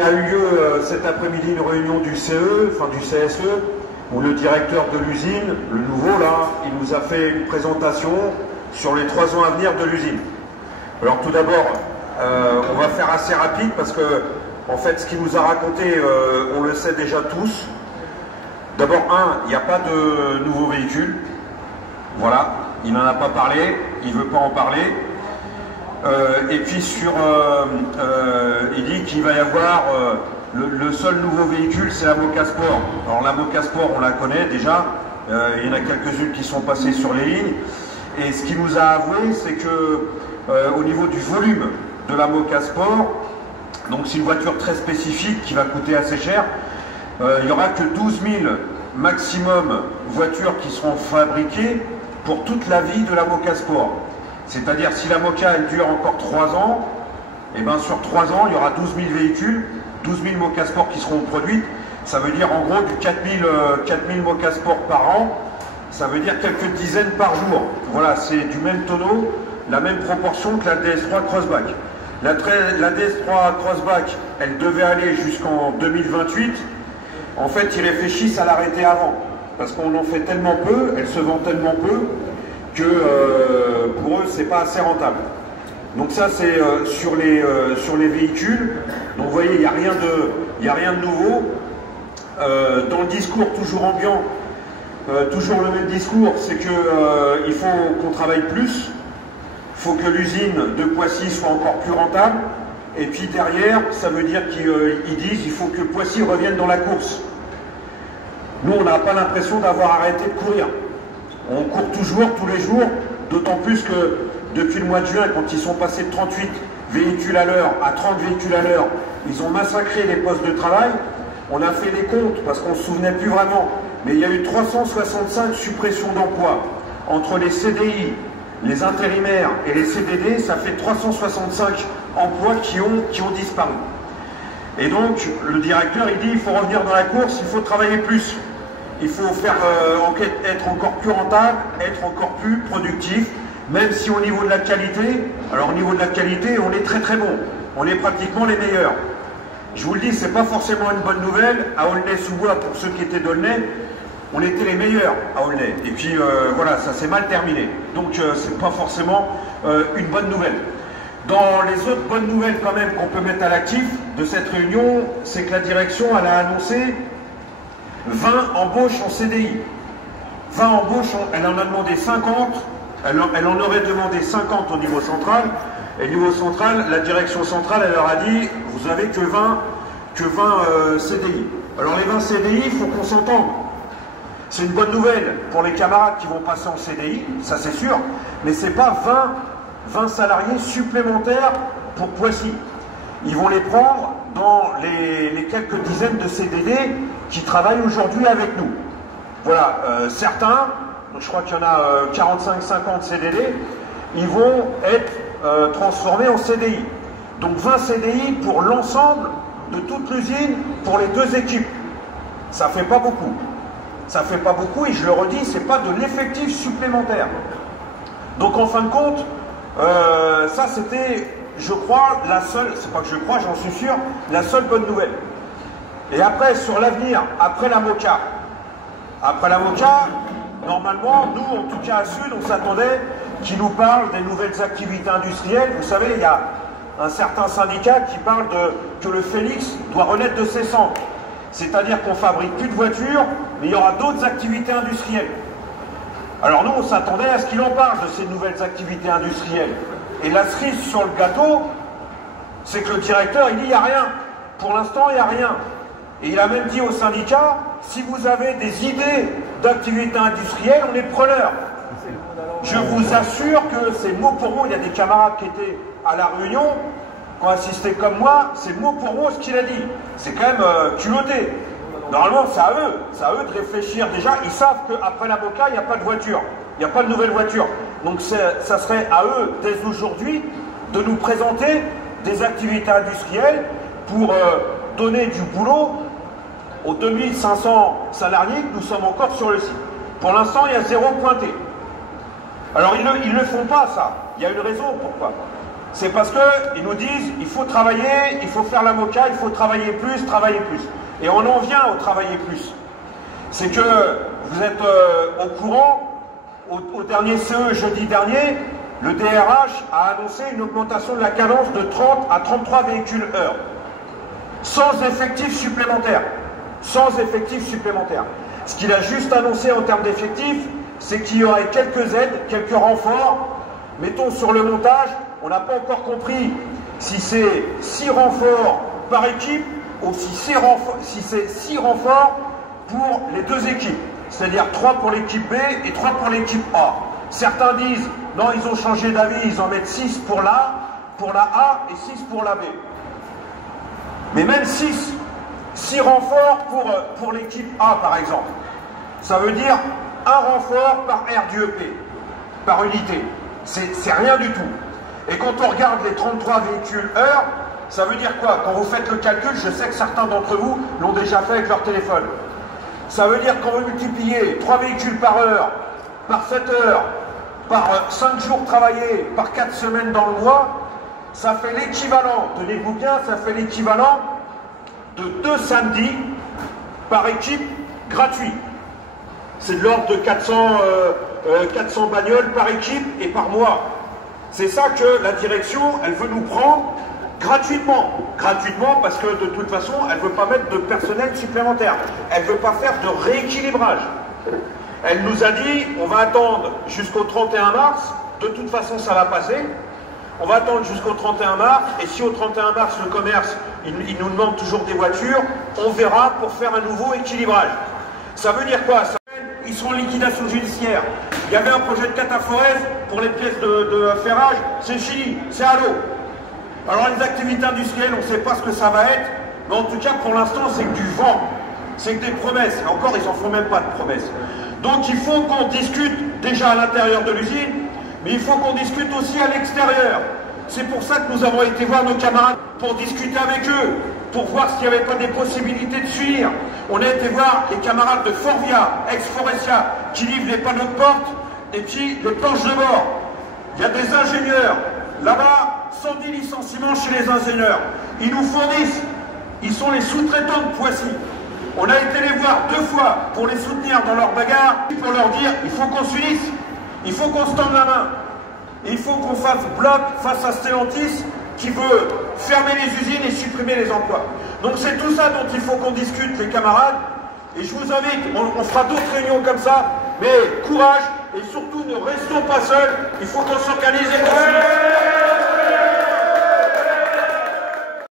Il y a eu lieu cet après-midi une réunion du CE, enfin du CSE, où le directeur de l'usine, le nouveau là, il nous a fait une présentation sur les 3 ans à venir de l'usine. Alors tout d'abord, on va faire assez rapide parce que en fait ce qu'il nous a raconté, on le sait déjà tous. D'abord, il n'y a pas de nouveaux véhicules. Voilà, il n'en a pas parlé, il ne veut pas en parler. Et puis il dit qu'il va y avoir le seul nouveau véhicule, c'est la Moka Sport. Alors la Moka Sport, on la connaît déjà, il y en a quelques-unes qui sont passées sur les lignes. Et ce qu'il nous a avoué, c'est que au niveau du volume de la Moka Sport, donc c'est une voiture très spécifique qui va coûter assez cher, il n'y aura que 12 000 maximum voitures qui seront fabriquées pour toute la vie de la Moka Sport. C'est-à-dire, si la Moka, elle dure encore 3 ans, et bien sur 3 ans, il y aura 12 000 véhicules, 12 000 Moka Sport qui seront produites. Ça veut dire en gros du 4 000 Moka Sport par an, ça veut dire quelques dizaines par jour. Voilà, c'est du même tonneau, la même proportion que la DS3 Crossback. La DS3 Crossback, elle devait aller jusqu'en 2028. En fait, ils réfléchissent à l'arrêter avant, parce qu'on en fait tellement peu, elle se vend tellement peu, que pour eux c'est pas assez rentable. Donc ça c'est sur les véhicules. Donc vous voyez, il n'y a rien de nouveau. Dans le discours toujours ambiant, toujours le même discours, c'est que il faut qu'on travaille plus, il faut que l'usine de Poissy soit encore plus rentable, et puis derrière ça veut dire qu'ils disent il faut que Poissy revienne dans la course. Nous on n'a pas l'impression d'avoir arrêté de courir. On court toujours, tous les jours, d'autant plus que depuis le mois de juin, quand ils sont passés de 38 véhicules à l'heure à 30 véhicules à l'heure, ils ont massacré les postes de travail. On a fait des comptes parce qu'on ne se souvenait plus vraiment, mais il y a eu 365 suppressions d'emplois. Entre les CDI, les intérimaires et les CDD, ça fait 365 emplois qui ont disparu. Et donc, le directeur, il dit, il faut revenir dans la course, il faut travailler plus. Il faut faire être encore plus rentable, être encore plus productif, même si au niveau de la qualité, alors au niveau de la qualité, on est très très bon. On est pratiquement les meilleurs. Je vous le dis, c'est pas forcément une bonne nouvelle. À Aulnay-sous-Bois, pour ceux qui étaient d'Aulnay, on était les meilleurs à Aulnay. Et puis voilà, ça s'est mal terminé. Donc c'est pas forcément une bonne nouvelle. Dans les autres bonnes nouvelles quand même qu'on peut mettre à l'actif de cette réunion, c'est que la direction, elle a annoncé 20 embauches en CDI. 20 embauches, elle en a demandé 50, elle en aurait demandé 50 au niveau central, et au niveau central, la direction centrale, elle leur a dit, vous avez que 20 CDI. Alors les 20 CDI, il faut qu'on s'entende. C'est une bonne nouvelle pour les camarades qui vont passer en CDI, ça c'est sûr, mais c'est pas 20 salariés supplémentaires pour Poissy. Ils vont les prendre dans les quelques dizaines de CDD qui travaillent aujourd'hui avec nous. Voilà, certains, je crois qu'il y en a 45-50 CDD, ils vont être transformés en CDI. Donc 20 CDI pour l'ensemble de toute l'usine, pour les 2 équipes. Ça fait pas beaucoup. Ça fait pas beaucoup, et je le redis, c'est pas de l'effectif supplémentaire. Donc en fin de compte, ça c'était, je crois, la seule, c'est pas que je crois, j'en suis sûr, la seule bonne nouvelle. Et après, sur l'avenir, après la Moka, normalement, nous, en tout cas à Sud, on s'attendait qu'ils nous parlent des nouvelles activités industrielles. Vous savez, il y a un certain syndicat qui parle que le Phénix doit renaître de ses cendres. C'est-à-dire qu'on fabrique plus de voitures, mais il y aura d'autres activités industrielles. Alors nous, on s'attendait à ce qu'il en parle de ces nouvelles activités industrielles. Et la cerise sur le gâteau, c'est que le directeur, il dit, il n'y a rien. Pour l'instant, il n'y a rien. Et il a même dit au syndicat, si vous avez des idées d'activités industrielles, on est preneurs. Je vous assure que c'est mot pour mot, il y a des camarades qui étaient à la réunion, qui ont assisté comme moi, c'est mot pour mot ce qu'il a dit. C'est quand même culotté. Normalement, c'est à eux de réfléchir déjà. Ils savent qu'après la Moka, il n'y a pas de voiture, il n'y a pas de nouvelle voiture. Donc ça serait à eux, dès aujourd'hui, de nous présenter des activités industrielles pour donner du boulot aux 2500 salariés que nous sommes encore sur le site. Pour l'instant, il y a 0 pointé. Alors, ils ne le font pas, ça. Il y a une raison pourquoi. c'est parce qu'ils nous disent il faut travailler, il faut faire la moca, il faut travailler plus, travailler plus. Et on en vient au travailler plus. C'est que vous êtes au courant, au dernier CE jeudi dernier, le DRH a annoncé une augmentation de la cadence de 30 à 33 véhicules heure. Sans effectifs supplémentaires. Sans effectifs supplémentaires. Ce qu'il a juste annoncé en termes d'effectifs, c'est qu'il y aurait quelques aides, quelques renforts. Mettons sur le montage, on n'a pas encore compris si c'est 6 renforts par équipe ou si c'est 6 renforts pour les 2 équipes. C'est-à-dire 3 pour l'équipe B et 3 pour l'équipe A. Certains disent, non, ils ont changé d'avis, ils en mettent 6 pour la A et 6 pour la B. Mais même 6 renforts pour l'équipe A, par exemple. Ça veut dire un renfort par aire du EP, par unité. C'est rien du tout. Et quand on regarde les 33 véhicules heure, ça veut dire quoi? Quand vous faites le calcul, je sais que certains d'entre vous l'ont déjà fait avec leur téléphone. Ça veut dire quand vous multipliez 3 véhicules par heure, par 7 heures, par 5 jours travaillés, par 4 semaines dans le mois, ça fait l'équivalent, tenez-vous bien, ça fait l'équivalent de 2 samedis par équipe gratuits. C'est de l'ordre de 400 bagnoles par équipe et par mois. C'est ça que la direction, elle veut nous prendre gratuitement. Gratuitement parce que de toute façon, elle ne veut pas mettre de personnel supplémentaire. Elle ne veut pas faire de rééquilibrage. Elle nous a dit, on va attendre jusqu'au 31 mars, de toute façon ça va passer. On va attendre jusqu'au 31 mars, et si au 31 mars le commerce, il nous demande toujours des voitures, on verra pour faire un nouveau équilibrage. Ça veut dire quoi? Ils seront en liquidation judiciaire. Il y avait un projet de cataforèse pour les pièces de ferrage, c'est fini, c'est à l'eau. Alors les activités industrielles, on ne sait pas ce que ça va être, mais en tout cas pour l'instant c'est que du vent, c'est que des promesses, et encore ils n'en font même pas de promesses. Donc il faut qu'on discute déjà à l'intérieur de l'usine, mais il faut qu'on discute aussi à l'extérieur. C'est pour ça que nous avons été voir nos camarades pour discuter avec eux, pour voir s'il n'y avait pas des possibilités de fuir. On a été voir les camarades de Forvia, ex-Forestia, qui livrent les panneaux de porte et puis les planches de bord. Il y a des ingénieurs. Là-bas, 110 licenciements chez les ingénieurs. Ils nous fournissent. Ils sont les sous-traitants de Poissy. On a été les voir 2 fois pour les soutenir dans leur bagarre, pour leur dire il faut qu'on s'unisse, il faut qu'on se tende la main. Et il faut qu'on fasse bloc face à Stellantis qui veut fermer les usines et supprimer les emplois. Donc c'est tout ça dont il faut qu'on discute, les camarades. Et je vous invite, on fera d'autres réunions comme ça, mais courage et surtout ne restons pas seuls. Il faut qu'on s'organise et qu'on